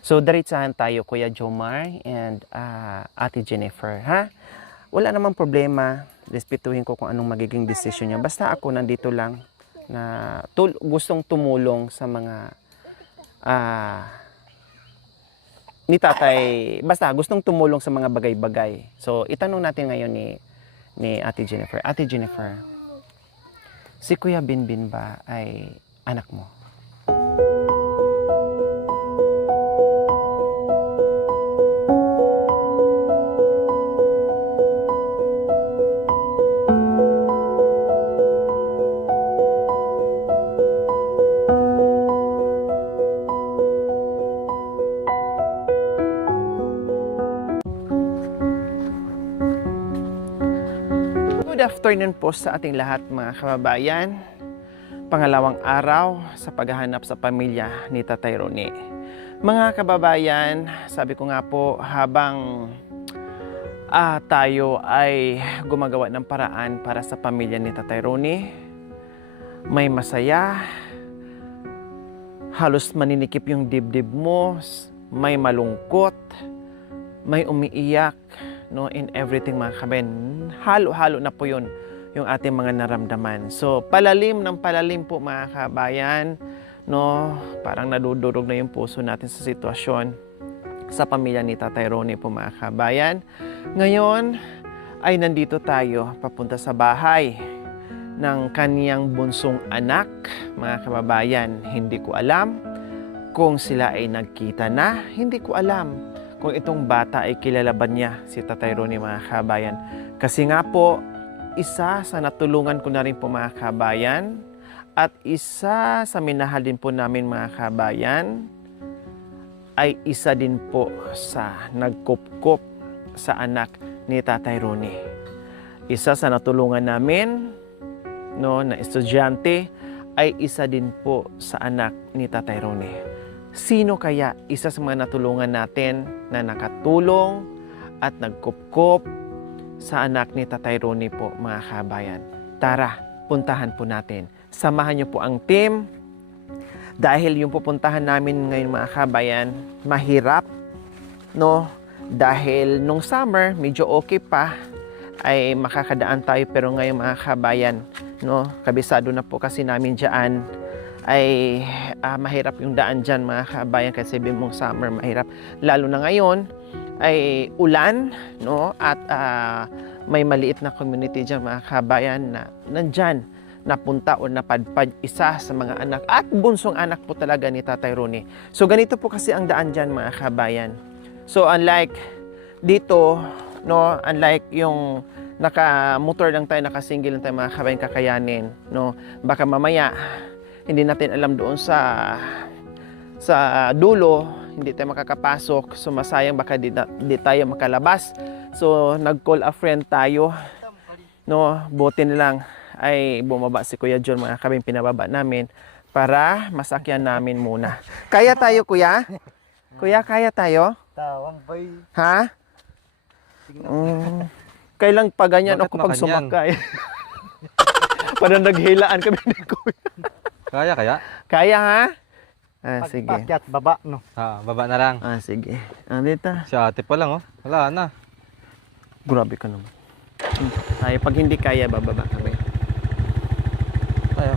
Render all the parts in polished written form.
So, diretsahan tayo, Kuya Jomar and Ate Jennifer, ha? Wala namang problema. Respetuhin ko kung anong magiging desisyon niya. Basta ako nandito lang na gustong tumulong sa mga ni tatay. Basta gustong tumulong sa mga bagay-bagay. So, itanong natin ngayon ni Ate Jennifer. Ate Jennifer, si Kuya Binbin ba ay anak mo? Good afternoon po sa ating lahat mga kababayan. Pangalawang araw sa paghahanap sa pamilya ni Tatay Ronnie. Mga kababayan, sabi ko nga po habang tayo ay gumagawa ng paraan para sa pamilya ni Tatay Ronnie, may masaya, halos maninikip yung dibdib mo, may malungkot, may umiiyak, no, in everything mga kabayan. Halo-halo na po yun yung ating mga naramdaman. So, palalim ng palalim po mga kabayan, no, parang nadudurog na yung puso natin sa sitwasyon sa pamilya ni Tatay Ronnie po mga kabayan. Ngayon ay nandito tayo papunta sa bahay ng kaniyang bunsong anak, mga kababayan. Hindi ko alam kung sila ay nagkita na, hindi ko alam kung itong bata ay kilala ba niya si Tatay Ronnie mga kabayan. Kasi nga po, isa sa natulungan ko na rin po mga kabayan at isa sa minahal din po namin mga kabayan ay isa din po sa nagkupkup sa anak ni Tatay Ronnie. Isa sa natulungan namin, no, na estudyante ay isa din po sa anak ni Tatay Ronnie. Sino kaya isa sa mga natulungan natin na nakatulong at nagkupkop sa anak ni Tatay Ronnie po mga kabayan? Tara, puntahan po natin. Samahan niyo po ang team dahil yung pupuntahan namin ngayon mga kabayan, mahirap, no? Dahil nung summer, medyo okay pa, ay makakadaan tayo, pero ngayon mga kabayan, no, kabisado na po kasi namin dyan, ay mahirap yung daan dyan mga kabayan kasi sabi mong summer mahirap. Lalo na ngayon ay ulan, no? At may maliit na community dyan mga kabayan na nandyan napunta o napadpad isa sa mga anak at bunsong anak po talaga ni Tatay Ronnie. So ganito po kasi ang daan dyan mga kabayan. So unlike dito, no, unlike yung naka-motor lang tayo, naka-single lang tayo mga kabayan, kakayanin, no? Baka mamaya hindi natin alam doon sa dulo, hindi tayo makakapasok. So masayang baka di tayo makalabas. So nag-call a friend tayo, no, buti na lang ay bumaba si Kuya John mga kabing, pinababa namin para masakyan namin muna. Kaya tayo kuya? Kuya, kaya tayo? Tawang bay. Ha? Kailang pa ganyan Bakit ako pag makanyan? sumakay. Parang naghilaan kami ni Kuya. Kaya? Kaya ha? Sige. Pagpakyat baba, no? Baba na lang. Sige. Dito. Si ate pa lang, oh. Wala na. Grabe ka naman. Tayo, pag hindi kaya, bababa kami. Tayo.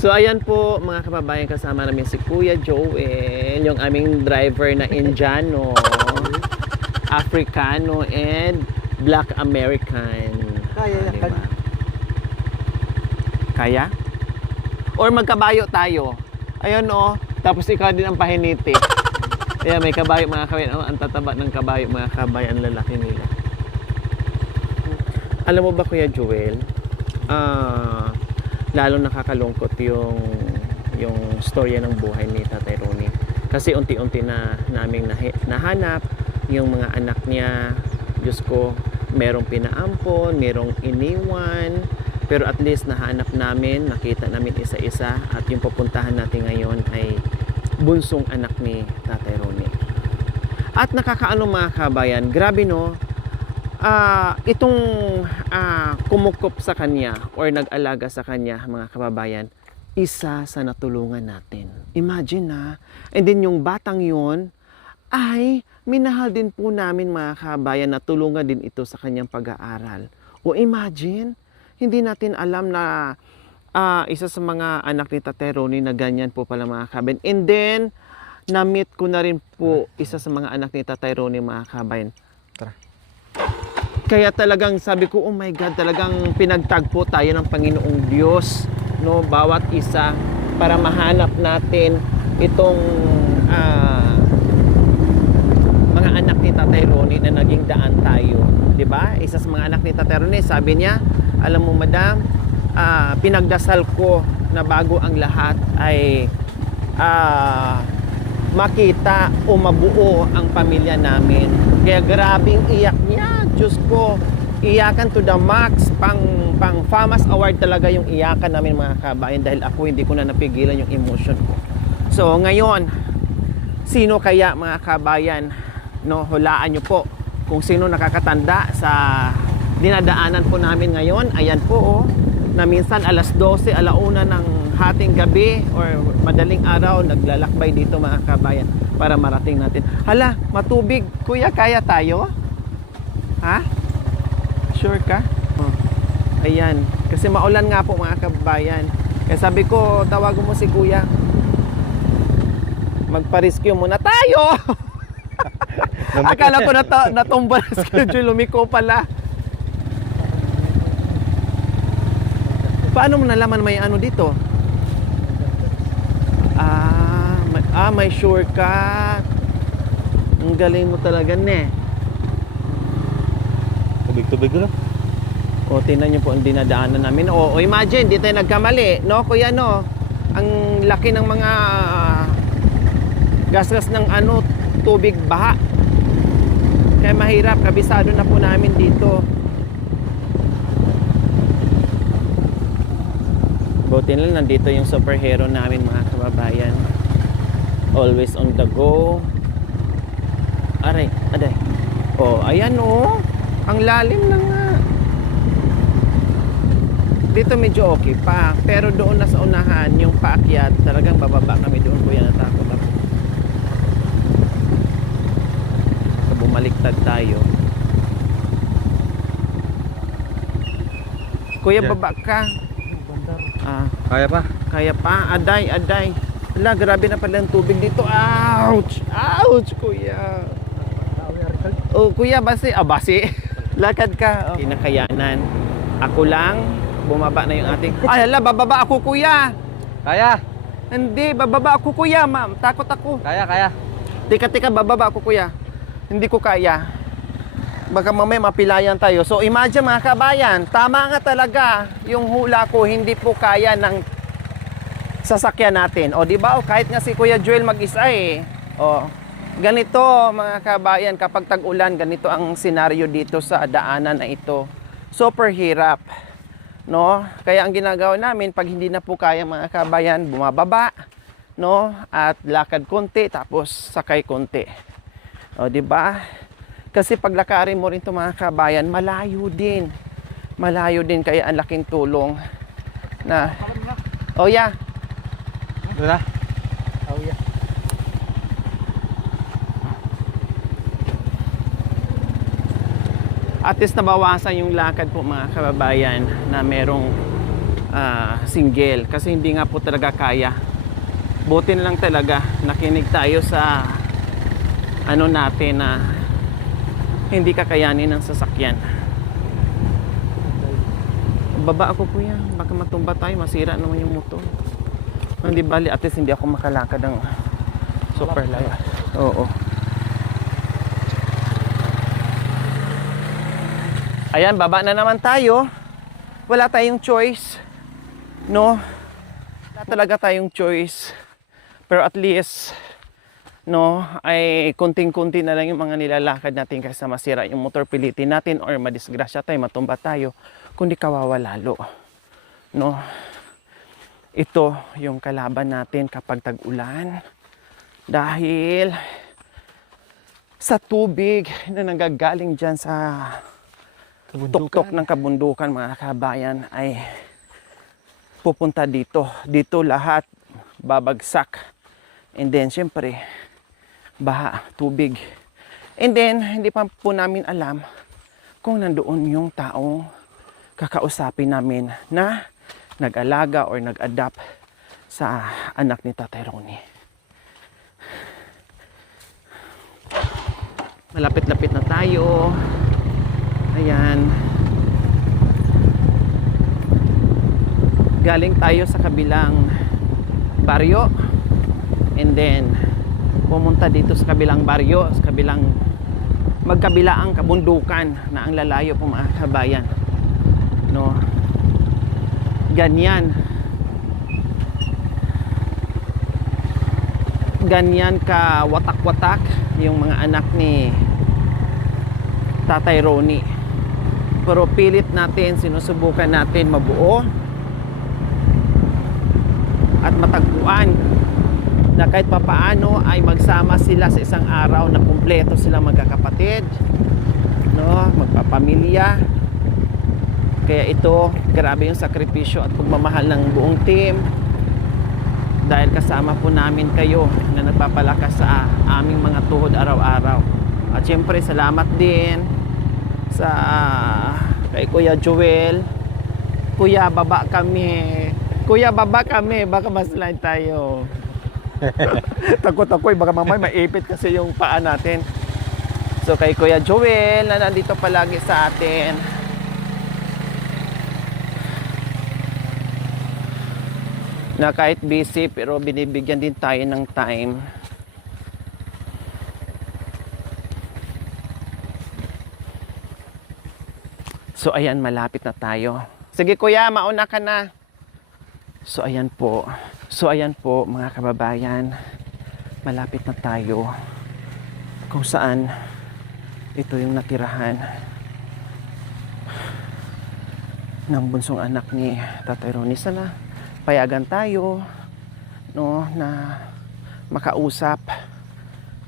So, ayan po, mga kababayan, kasama namin si Kuya Joel, yung aming driver na Indiano, Africano, and Black American. Kaya yan. Diba? Kaya? Or magkabayo tayo. Ayun, oh. Tapos ikaw din ang pahiniti. Ayan, may kabayo mga kabayan. Oh, ang tataba ng kabayo mga kabayan, lalaki nila. Alam mo ba Kuya Joel, lalong nakakalungkot yung storya ng buhay ni Tatay Ronnie. Kasi unti-unti na naming nahanap yung mga anak niya. Diyos ko, merong pinaampon, merong iniwan, pero at least nahanap namin, nakita namin isa-isa, at yung pupuntahan natin ngayon ay bunsong anak ni Tatay Ronnie. At nakakaano mga kabayan, grabe no, itong kumukop sa kanya or nag-alaga sa kanya mga kababayan, isa sa natulungan natin. Imagine na, and then yung batang yun ay minahal din po namin mga kabayan na tulungan din ito sa kanyang pag-aaral. O imagine, hindi natin alam na isa sa mga anak ni Tatay Ronnie na ganyan po pala mga kabayan. And then, na-meet ko na rin po isa sa mga anak ni Tatay Ronnie mga kabayan. Tara. Kaya talagang sabi ko, oh my God, talagang pinagtagpo tayo ng Panginoong Diyos, no, bawat isa para mahanap natin itong mga anak ni Tatay Ronnie na naging daan tayo, 'di ba? Isa sa mga anak ni Tatay Ronnie, sabi niya, alam mo madam, pinagdasal ko na bago ang lahat ay makita o mabuo ang pamilya namin. Kaya grabing iyak niya. Diyos ko, iyakan to the max. Pang FAMAS Award talaga yung iyakan namin mga kabayan dahil ako hindi ko na napigilan yung emotion ko. So ngayon, sino kaya mga kabayan, no, hulaan nyo po kung sino nakakatanda sa dinadaanan po namin ngayon. Ayan po, oh, na minsan alas 12, alauna ng hating gabi or madaling araw naglalakbay dito mga kabayan para marating natin. Hala, matubig. Kuya, kaya tayo? Ha? Sure ka? Oh. Ayan. Kasi maulan nga po mga kabayan. Kaya sabi ko, tawagan mo si kuya. Magpa-rescue muna tayo! Akala ko natumba na schedule. Lumiko pala. Paano mo nalaman may ano dito? May shortcut. Ang galing mo talaga, ne. Tubig-tubig lang. O, tingnan nyo po ang dinadaanan namin. O, imagine, di tayo nagkamali. No, kuya, no? Ang laki ng mga gasgas ng ano, tubig baha. Kaya mahirap. Kabisado na po namin dito. Buti lang, nandito yung superhero namin mga kababayan. Always on the go. Aray, aday. Oh, ayan oh. Ang lalim na nga. Dito medyo okay pa. Pero doon na sa unahan, yung paakyat, talagang bababa kami doon. Kuya, natakot ako. So, bumaliktad tayo. Kuya, Yeah. baba ka. Kaya pa? Kaya pa. Aday, aday. Wala, grabe na pala ang tubig dito. Ouch! Ouch, kuya. Oh, kuya, basi. Basi. Lakad ka. Oh. Kinakayanan. Ako lang. Bumaba na yung ating... Ay, hala, bababa ako, kuya. Kaya? Hindi, bababa ako, kuya, ma'am. Takot ako. Kaya. Tika, bababa ako, kuya. Hindi ko kaya. Baka mamaya mapilayan tayo. So, imagine mga kabayan, tama nga talaga yung hula ko, hindi po kaya ng sasakyan natin. O, di ba? O, kahit nga si Kuya Joel mag-isa eh. O, ganito mga kabayan, kapag tag-ulan, ganito ang senaryo dito sa daanan na ito. Super hirap. No? Kaya ang ginagawa namin, pag hindi na po kaya mga kabayan, bumababa, no? At lakad konti, tapos sakay konti. O, di ba? Kasi paglakarin mo rin ito mga kabayan, malayo din. Malayo din, kaya ang laking tulong na... Oh, yeah. Doon na? Oh, yeah. At least nabawasan yung lakad po mga kababayan na merong single. Kasi hindi nga po talaga kaya. Buti na lang talaga nakinig tayo sa ano natin na hindi kakayanin ng sasakyan. Baba ako kuya, baka matumba tayo, masira naman yung motor. Hindi bali, at least hindi ako makalakad ng super layo. Oo. Ayan, baba na naman tayo. Wala tayong choice. No? Wala talaga tayong choice. Pero at least, no, ay kunting-kunti na lang yung mga nilalakad natin kasi masira yung motor, pilitin natin or madisgrasya tayo, matumba tayo, kundi kawawa lalo. No? Ito yung kalaban natin kapag tag-ulan. Dahil sa tubig na nanggagaling dyan sa tuktok ng kabundukan mga kabayan ay pupunta dito. Dito lahat babagsak. And then syempre baha, tubig. And then, hindi pa po namin alam kung nandoon yung taong kakausapin namin na nag-alaga or nag-adapt sa anak ni Tatay Ronnie. Malapit-lapit na tayo. Ayan. Galing tayo sa kabilang baryo. And then, pumunta dito sa kabilang baryo, sa kabilang magkabilaang kabundukan na ang lalayo po mga kabayan. No? Ganyan ka watak-watak yung mga anak ni Tatay Ronnie. Pero pilit natin, sinusubukan natin mabuo at matagpuan na kahit papaano ay magsama sila sa isang araw na kumpleto silang magkakapatid, no, magpapamilya. Kaya ito, grabe yung sakripisyo at pagmamahal ng buong team dahil kasama po namin kayo na nagpapalakas sa aming mga tuhod araw-araw. At syempre salamat din sa kay Kuya Joel. Kuya, baba kami. Kuya, baba kami. Baka maslide tayo. Takot ako baka mamay maipit kasi yung paa natin. So kay Kuya Joel na nandito palagi sa atin. Na kahit busy pero binibigyan din tayo ng time. So ayan, malapit na tayo. Sige kuya, mauna ka na. So ayan po. Mga kababayan, malapit na tayo kung saan ito yung natirahan ng bunsong anak ni Tatay Ronnie. Sana payagan tayo, no, na makausap,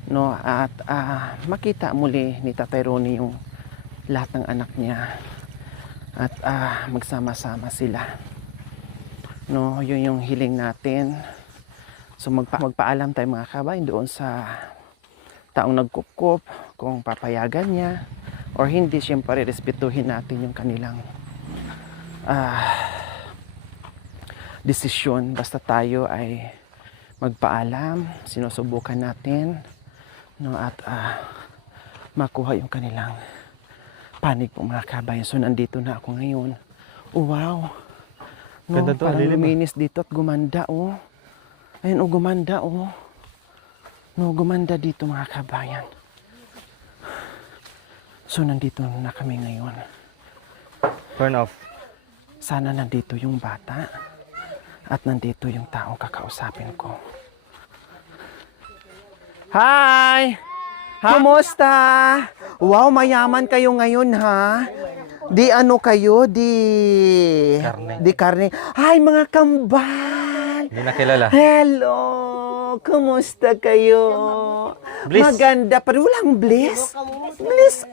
no, at makita muli ni Tatay Ronnie yung lahat ng anak niya at magsama-sama sila, no. Yun yung hiling natin. So magpaalam tayo mga kabayan doon sa taong nagkukup kung papayagan niya or hindi. Siyempre respetuhin natin yung kanilang desisyon. Basta tayo ay magpaalam, sinusubukan natin, no, at makuha yung kanilang panig po mga kabayan. So nandito na ako ngayon. Oh, wow, no, ganda to, parang lilim, luminis dito at gumanda, oh. Ayun, oh, gumanda, oh. No, gumanda dito mga kabayan. So nandito na kami ngayon. Turn off. Sana nandito yung bata at nandito yung taong kakausapin ko. Hi! Kumusta? Wow, mayaman kayo ngayon, ha? Di ano kayo? Karne. Di karne. Hi, mga kambal! Hindi na kilala. Hello! Kumusta kayo? Bliss. Maganda pa rin. Walang bliss? Bliss,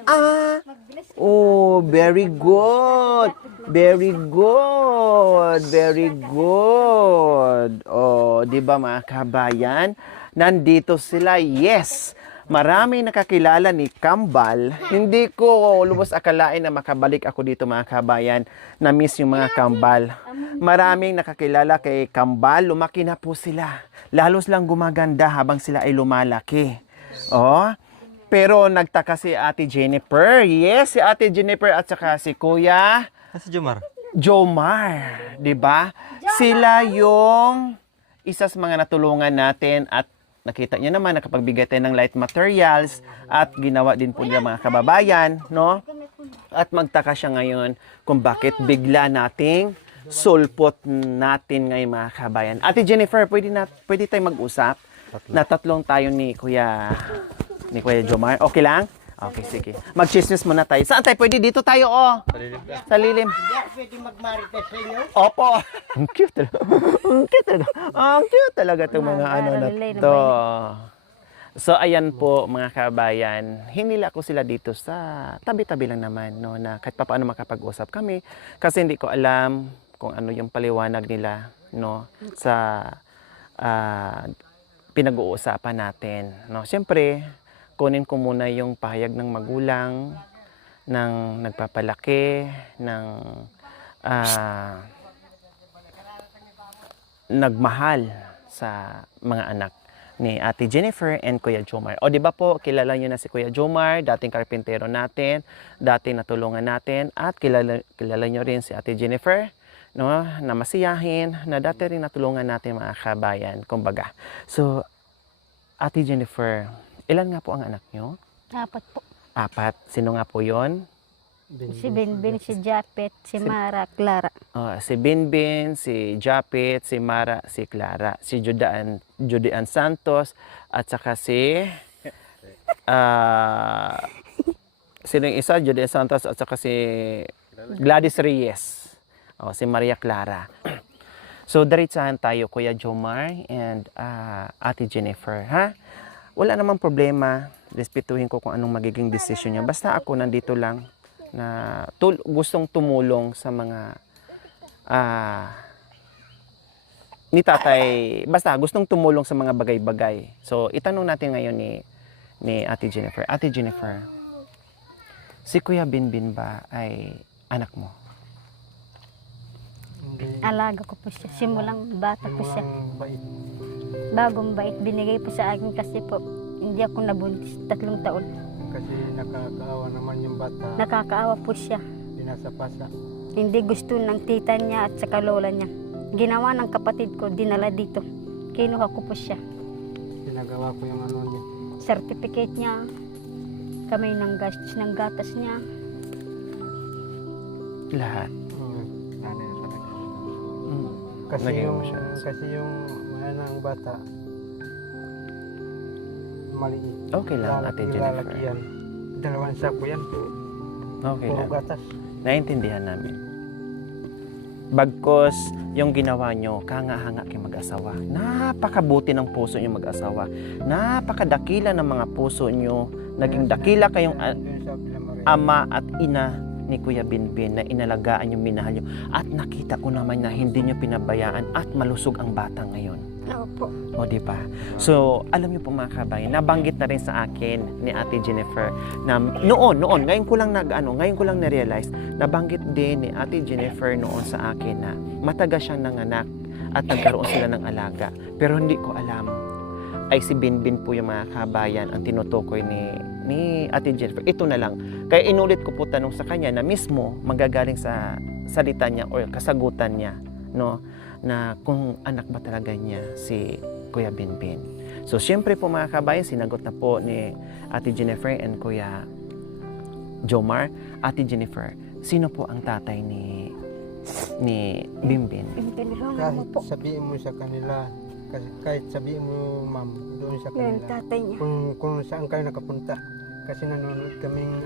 Oh, very good. Very good. Very good. Oh, di ba mga kabayan? Nandito sila. Yes. Maraming nakakilala ni Kambal. Hindi ko lubos akalain na makabalik ako dito mga kabayan. Na-miss yung mga Kambal. Maraming nakakilala kay Kambal. Lumaki na po sila. Lalos lang gumaganda habang sila ay lumalaki. Oh. Pero nagtaka si Ate Jennifer. Yes, si Ate Jennifer at saka si Kuya Si Jomar. Jomar, 'di ba? Sila yung isa sa mga natulungan natin at nakita niyo naman nakapagbigay tayo ng light materials at ginawa din po nila mga kababayan, no? At magtaka siya ngayon kung bakit bigla nating sulpot natin ngayon mga kababayan. Ate Jennifer, pwede tayong mag-usap? Na tatlong tayo ni Kuya Jomar. Okay lang? Okay, sige. Mag-chismis muna tayo. Saan tayo? Pwede dito tayo, oh. Sa lilim. Pwede mag-marites sa inyo? Opo. Ang cute talaga. Ang cute talaga. Ang cute talaga itong mga ano na to. So, ayan po mga kabayan. Hinila ko sila dito sa tabi-tabi lang naman, no, na kahit pa paano makapag-usap kami. Kasi hindi ko alam kung ano yung paliwanag nila, no, sa pinag-uusapan natin. No? Siyempre, kunin ko muna yung pahayag ng magulang, ng nagpapalaki, ng nagmahal sa mga anak ni Ate Jennifer and Kuya Jomar. O di ba po, kilala niyo na si Kuya Jomar, dating karpintero natin, dating natulungan natin, at kilala niyo rin si Ate Jennifer, no, na masiyahin, na dati rin natulungan natin mga kabayan, kumbaga. So, Ate Jennifer, ilan nga po ang anak niyo? 4 po. 4. Sino nga po yon? Si Binbin, si Japet, si Mara, Clara. Si Binbin, si Japet, si Mara, si Clara, si Judean Santos, at saka si sino yung isa? Judean Santos at saka si Gladys Reyes. Si Maria Clara. So, diretsahan tayo, Kuya Jomar and Ate Jennifer, ha? Wala namang problema. Respetuhin ko kung anong magiging decision niya. Basta ako nandito lang na gustong tumulong sa mga ni tatay, basta gustong tumulong sa mga bagay-bagay. So, itanong natin ngayon ni Ate Jennifer. Ate Jennifer, si Kuya Binbin ba ay anak mo? Alaga ko po siya. Simulang bata po siya. Bait. Bagong bait. Binigay po sa akin kasi po hindi ako nabuntis. 3 taon. Kasi nakakaawa naman yung bata. Nakakaawa po siya. Pinasapasa. Hindi gusto ng tita niya at saka lola niya. Ginawa ng kapatid ko, dinala dito. Kinuha ko po siya. Pinagawa ko yung ano niya. Certificate niya. Kamay ng gastos ng gatas niya. Lahat. Kasi Naging yung, siya. kasi yung manang bata, maliit. Okay lang, Ate Jennifer. Lalaki yan. 2 sako yan. Okay Puro lang. gatas. Naintindihan namin. Bagkos yung ginawa nyo, kanga-hanga kayo mag-asawa. Napakabuti ng puso nyo mag-asawa. Napakadakila ng mga puso nyo. Naging dakila kayong Doon sa Pilamarin. ama at ina ni Kuya Binbin na inalagaan yung minahal nyo. At nakita ko naman na hindi nyo pinabayaan at malusog ang bata ngayon. Opo. O, di ba? So, alam niyo po mga kabayan, nabanggit na rin sa akin ni Ate Jennifer na noon, ngayon ko lang na-realize, nabanggit din ni Ate Jennifer noon sa akin na mataga siyang nanganak at nagkaroon sila ng alaga. Pero hindi ko alam, ay si Binbin po yung mga kabayan ang tinutukoy ni Ate Jennifer. Ito na lang. Kaya inulit ko po tanong sa kanya na mismo magagaling sa salita niya o kasagutan niya, no? Na kung anak ba talaga niya si Kuya Binbin. So, siyempre po mga kabayan, sinagot na po ni Ate Jennifer and Kuya Jomar. Ate Jennifer, sino po ang tatay ni Binbin? Pinulungan mo po. Kahit sabihin mo sa kanila, kahit sabihin mo, ma'am, doon sa Yung kanila, tatay niya. kung saan kayo nakapunta. Kasi nanonood kaming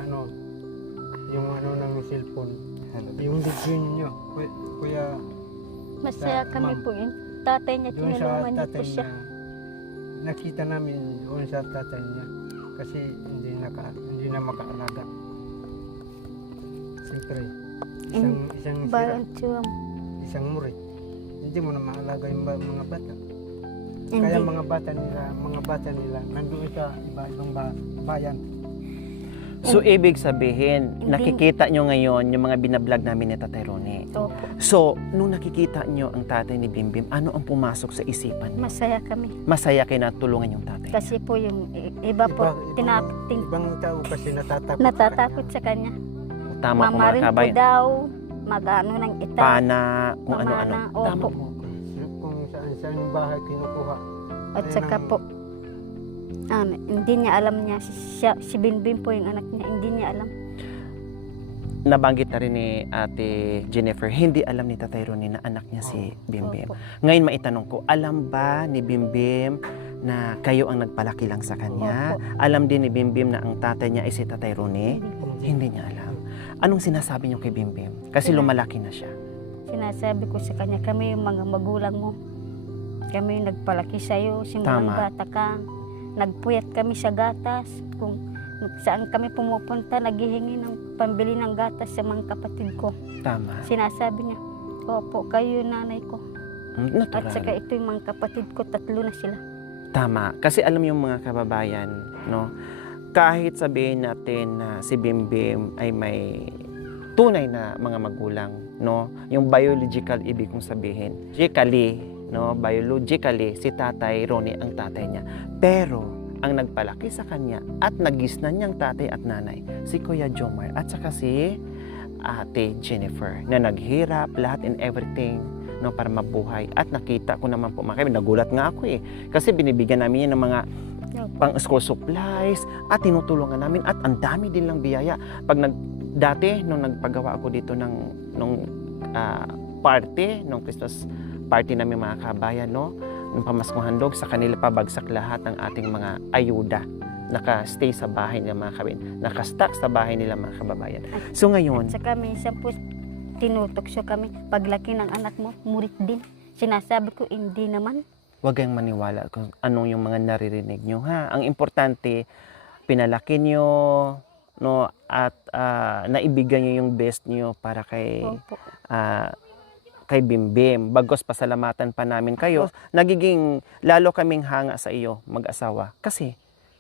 yung ng cellphone. Yung video niyo, Kuya, Masaya kami Ma'am. po yun. Tatay niya, doon sa tinulungan niya po tatay siya. niya, nakita namin doon sa tatay niya kasi hindi na makaalaga. Siyempre, isang sira, Balantuam. isang murit. Hindi mo na maalaga yung mga bata. Hindi. Kaya mga bata nila nandoon sa iba-ibang bayan. So, ibig sabihin, Hindi. nakikita nyo ngayon yung mga binablog namin ni Tatay Ronnie. Opo. So, nung nakikita nyo ang tatay ni Bimbim, ano ang pumasok sa isipan niyo? Masaya kami. Masaya kayo na tulungan yung tatay. Kasi po yung iba po, Ibang tao kasi natatakot sa kanya. Tama po mga Mamarin po kabayan. daw, mag-ano ng ita. Pana, kung ano-ano. Pamana, Tama opo. po. Kung saan yung bahay kinukuha. At saka po, hindi niya alam niya, si Binbin po yung anak niya, hindi niya alam. Nabanggit na rin ni Ate Jennifer, hindi alam ni Tatay Ronnie na anak niya si Bimbim. Opo. Ngayon maitanong ko, alam ba ni Bimbim na kayo ang nagpalaki lang sa kanya? Opo. Alam din ni Bimbim na ang tatay niya ay si Tatay Ronnie? Hindi niya alam. Anong sinasabi niyo kay Bimbim? Kasi lumalaki na siya. Sinasabi ko sa kanya, kami yung mga magulang mo. Kami yung nagpalaki sa'yo, simulang Tama. bata ka. Nagpuyat kami sa gatas. Kung saan kami pumupunta, naghihingi ng pambili ng gatas sa mga kapatid ko. Tama. Sinasabi niya, opo, kayo yung nanay ko. At Natural. saka ito yung mga kapatid ko, 3 na sila. Tama. Kasi alam yung mga kababayan, no? Kahit sabihin natin na si Bimbim ay may tunay na mga magulang, no? Yung biological ibig kong sabihin. Biologically, si Tatay Ronnie ang tatay niya. Pero, ang nagpalaki sa kanya at nagisnan niyang tatay at nanay, si Kuya Jomar at saka si Ate Jennifer, na naghirap lahat and everything, no, para mabuhay. At nakita ko naman po, nagulat nga ako kasi binibigyan namin yan ng mga pang school supplies at tinutulungan namin at ang dami din lang biyaya. Dati nung nagpagawa ako dito nung party, nung Christmas party namin mga kabayan, no, nung pamaskong handog, sa kanila pabagsak lahat ng ating mga ayuda. Naka-stay sa bahay nila mga kababayan, naka-stock sa bahay nila mga kababayan. So ngayon, At saka minsan po, tinutokso kami, paglaki ng anak mo, murit din. Sinasabi ko, hindi naman. huwag kayong maniwala kung anong yung mga naririnig nyo, ha. Ang importante, pinalaki nyo, no, at naibigyan nyo yung best nyo para kay Opo. kay Bimbim. Bagos pasalamatan pa namin kayo. Nagiging lalo kaming hanga sa iyo, mag-asawa. Kasi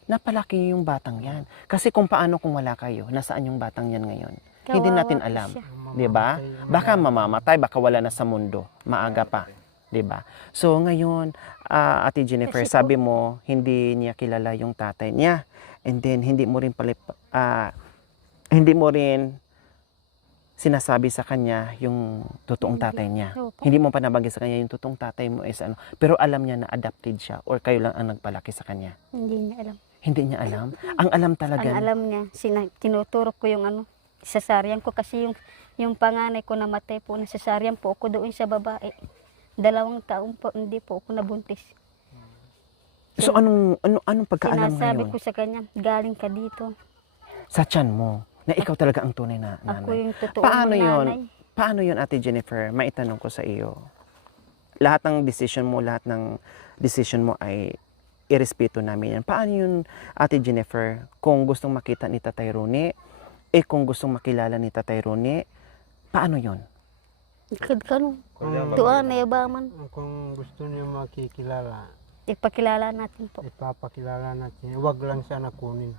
napalaki niyo yung batang yan. Kasi kung paano kung wala kayo, nasaan yung batang yan ngayon? Hindi Kawawa natin po alam. siya. 'Di ba? Baka mamamatay, baka wala na sa mundo. Maaga pa. 'Di ba? So ngayon, Ate Jennifer, Kasi po- sabi mo hindi niya kilala yung tatay niya. And then hindi mo rin sinasabi sa kanya yung totoong tatay niya. Opo. Hindi mo pa nabanggit sa kanya yung totoong tatay mo is ano. Pero alam niya na adopted siya or kayo lang ang nagpalaki sa kanya. Hindi niya alam. Hindi niya alam. Ang alam talaga. Ang alam niya, tinuturok ko yung cesarean ko kasi yung panganay ko namatay po, na cesarean po ako doon sa babae. 2 taon po, hindi po ako nabuntis. So anong pagkaalam Sinasabi ngayon? ko sa kanya, galing ka dito. Sa tiyan mo na ikaw talaga ang tunay na Ako nanay. yung totoo Paano nanay. yun? Paano yun, Ate Jennifer? Maitanong ko sa iyo. Lahat ng decision mo ay irespeto namin yan. Paano yun, Ate Jennifer, kung gustong makita ni Tatay Ronnie, kung gustong makilala ni Tatay Ronnie, paano yun? Kano, tuan na yabaman. Kung gusto niyo makikilala, Ipakilala natin po. ipapakilala natin. Huwag lang siya nakunin.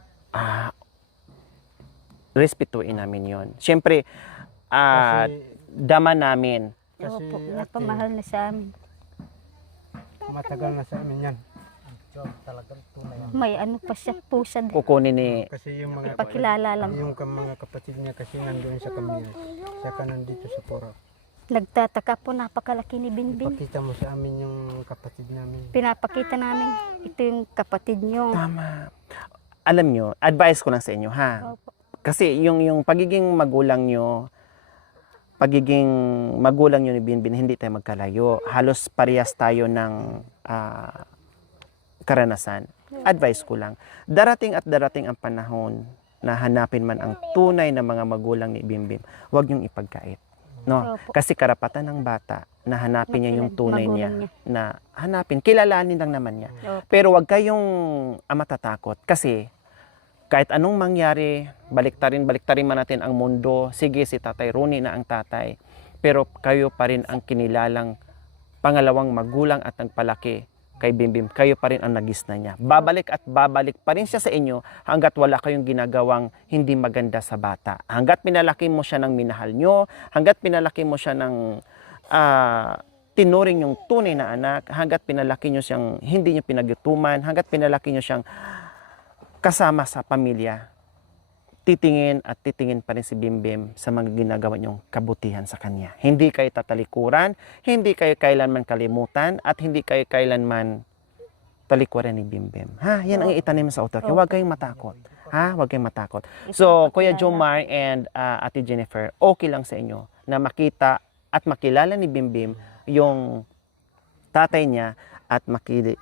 Respetuin namin yon. Siyempre, Kasi, dama namin. kasi Opo, ate, napamahal na sa amin. matagal na sa amin yan. May ano pa siya, pusad. Kukunin ni... Kasi yung mga Ipakilala lang. yung mga kapatid niya kasi nandoon sa Camias. Siya ka nandito sa Pura. Nagtataka po, napakalaki ni Binbin. Pakita mo sa amin yung kapatid namin. Pinapakita namin, ito yung kapatid nyo. Tama. Alam nyo, advice ko lang sa inyo, ha? Opo. Kasi yung pagiging magulang nyo ni Binbin, hindi tayo magkalayo. Halos parehas tayo ng karanasan. Advice ko lang. Darating ang panahon na hanapin man ang tunay na mga magulang ni Binbin. Huwag niyong ipagkait. No? Opo. Kasi karapatan ng bata na hanapin niya yung tunay niya. Magulang Na hanapin, kilalanin lang naman niya. Opo. Pero huwag kayong matatakot kasi kahit anong mangyari, baliktarin man natin ang mundo. Sige, si Tatay Ronnie na ang tatay. Pero kayo pa rin ang kinilalang pangalawang magulang at nagpalaki kay Bimbim. Kayo pa rin ang nagisna niya. Babalik at babalik pa rin siya sa inyo hanggat wala kayong ginagawang hindi maganda sa bata. Hanggat pinalaki mo siya ng minahal nyo, hanggat pinalaki mo siya ng tinuring yung tunay na anak, hanggat pinalaki nyo siyang hindi nyo pinagutuman, hanggat pinalaki nyo siyang kasama sa pamilya, titingin pa rin si Bimbim sa mga ginagawa niyong kabutihan sa kanya. Hindi kayo tatalikuran, hindi kayo kailanman kalimutan, at hindi kayo kailanman talikuran ni Bimbim. Ha? Yan ang itanim sa utak. Huwag kayong matakot. Ha? Huwag kayong matakot. So, Kuya Jomar and Ate Jennifer, okay lang sa inyo na makita at makilala ni Bimbim yung tatay niya at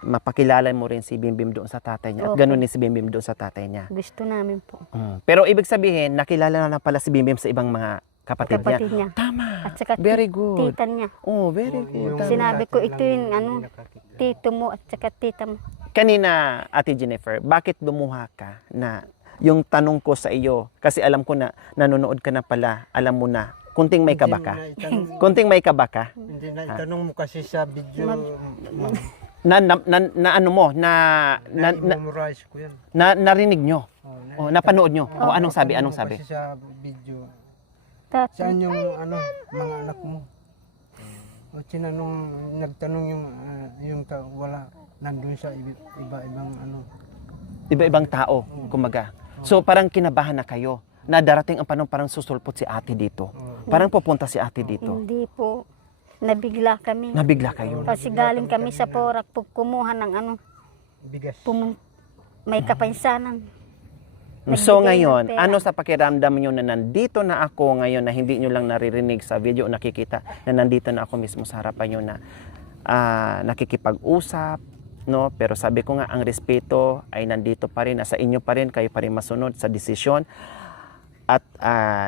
mapakilala mo rin si Bimbim doon sa tatay niya. At Opo. ganun din si Bimbim doon sa tatay niya. Gusto namin po. Pero ibig sabihin, nakilala na pala si Bimbim sa ibang mga kapatid niya. Kapatid niya. Tama. At saka Very good. tita niya. Oh, very good. Yung Sinabi dati ko, lang ito yung hindi nakakita. Tito mo at saka tita mo. Kanina, Ate Jennifer, bakit lumuha ka na yung tanong ko sa iyo, kasi alam ko na nanonood ka na pala, alam mo na, kunting may kaba ka. Hindi na itanong- Kunting may kaba ka. Hindi na itanong mo kasi sa video. na ano mo, Na-memorize ko yan. narinig nyo, Oh, napanood nyo. O anong sabi, anong sabi? Kasi sa video, Tatay. saan yung mga anak mo? O nagtanong yung wala, nandun sa iba-ibang Iba-ibang tao, kumaga. So parang kinabahan na kayo na darating ang panahon parang susulpot si ate dito. Parang pupunta si ate dito. Hindi po. Nabigla kami. Nabigla kayo. Kasi galing kami sa Porac, kumuha ng bigas. may kapansanan. So Nagbigay ng ngayon, pera. ano sa pakiramdam nyo na nandito na ako ngayon na hindi nyo lang naririnig sa video o nakikita na nandito na ako mismo sa harapan nyo na nakikipag-usap, no? Pero sabi ko nga, ang respeto ay nandito pa rin, nasa inyo pa rin, kayo pa rin masunod sa desisyon. At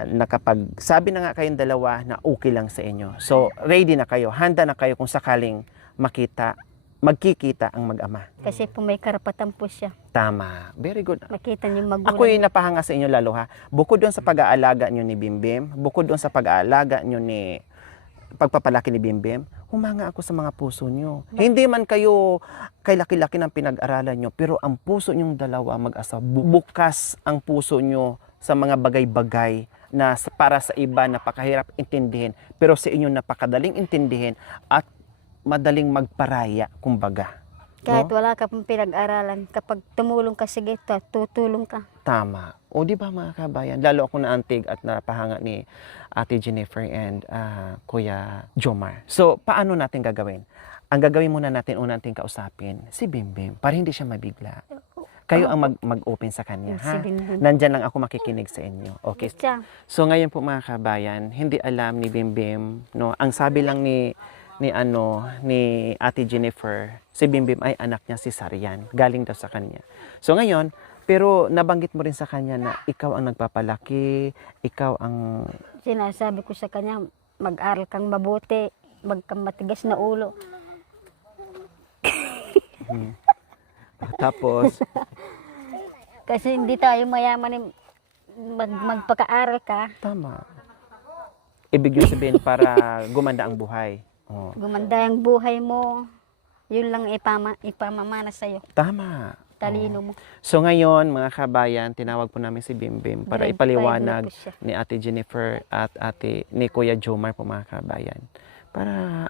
nakapagsabi na nga kayong dalawa na okay lang sa inyo. So, ready na kayo, handa na kayo kung sakaling magkikita ang mag-ama. Kasi po may karapatan po siya. Tama. Very good. Makita niyo yung magulang. Ako'y napahanga sa inyo lalo ha. Bukod doon sa pag-aalaga nyo ni Bimbim, bukod doon sa pag-aalaga nyo ni pagpapalaki ni Bimbim, humanga ako sa mga puso nyo. Hindi man kayo kay laki-laki ng pinag-aralan nyo, pero ang puso nyong dalawa mag-asawa, bukas ang puso nyo sa mga bagay-bagay na para sa iba napakahirap intindihin, pero sa inyo napakadaling intindihin at madaling magparaya, kumbaga. Kahit No? wala ka pong pinag-aralan, kapag tumulong ka sige, tutulong ka. Tama. O di ba mga kabayan, lalo ako naantig at napahanga ni Ate Jennifer and Kuya Jomar. So, paano natin gagawin? Ang gagawin muna natin, unang natin kausapin, si Bimbim, para hindi siya mabigla. Kayo ang mag-open sa kanya, Si ha? Bimbim. Nandyan lang ako makikinig sa inyo. Okay? Siya. So, ngayon po mga kabayan, hindi alam ni Bimbim, no? Ang sabi lang ni Ate Jennifer, si Bimbim ay anak niya si Sarian. Galing daw sa kanya. So ngayon, pero nabanggit mo rin sa kanya na ikaw ang nagpapalaki, ikaw ang... Sinasabi ko sa kanya, mag-aral kang mabuti, magkang matigas na ulo. Tapos, Kasi hindi tayo mayaman, magpaka-aral ka. tama. Ibig yung sabihin para gumanda ang buhay. Oh. Gumanda ang buhay mo, yun lang ipamamana sa'yo. Tama. Talino mo. So ngayon, mga kabayan, tinawag po namin si Bimbim para Grade ipaliwanag 5 na po siya. ni Ate Jennifer at ni Kuya Jomar po mga kabayan. Para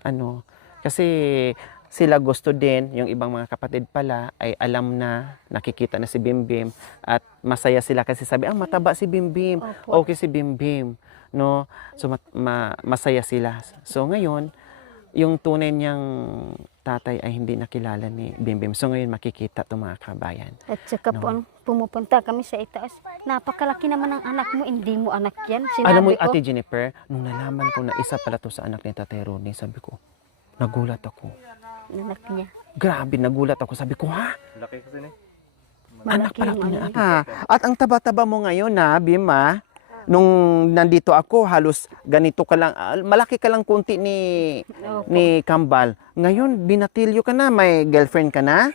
kasi sila gusto din, yung ibang mga kapatid pala ay alam na, nakikita na si Bimbim at masaya sila kasi sabi, mataba si Bimbim, Opo. okay si Bimbim, no? So masaya sila. So ngayon, yung tunay niyang tatay ay hindi nakilala ni Bimbim. So ngayon makikita to mga kabayan. At saka po, pumupunta kami sa itaas. Napakalaki naman ang anak mo, hindi mo anak yan. Sinabi Alam mo, ko, Ate Jennifer, nung nalaman ko na isa pala to sa anak ni Tatay Ronnie, sabi ko, nagulat ako. anak niya. Grabe, nagulat ako. Sabi ko, ha? Anak Malaki pala yung to ni ano. Ate. At ang taba-taba mo ngayon na, Bim, ha? Nung nandito ako, halos ganito ka lang, malaki ka lang kunti Opo. ni Kambal. Ngayon, binatilyo ka na, may girlfriend ka na?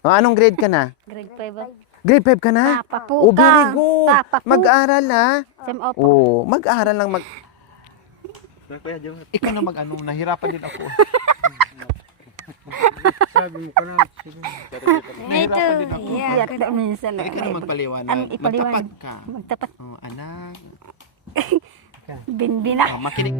Anong grade ka na? Grade 5. Grade 5 ka na? Papa po Oh, very ka. good. Papa po. Mag-aral, ha? Opo. Oh, mag-aral lang Ikaw na nahirapan din ako. Sabi mo ka na, sige. Ito, iyak na minsan. Ikaw na magpaliwanag. Ano ipaliwanag? Magtapat ka. Magtapat. Oh, anak. Bindi na. Makinig.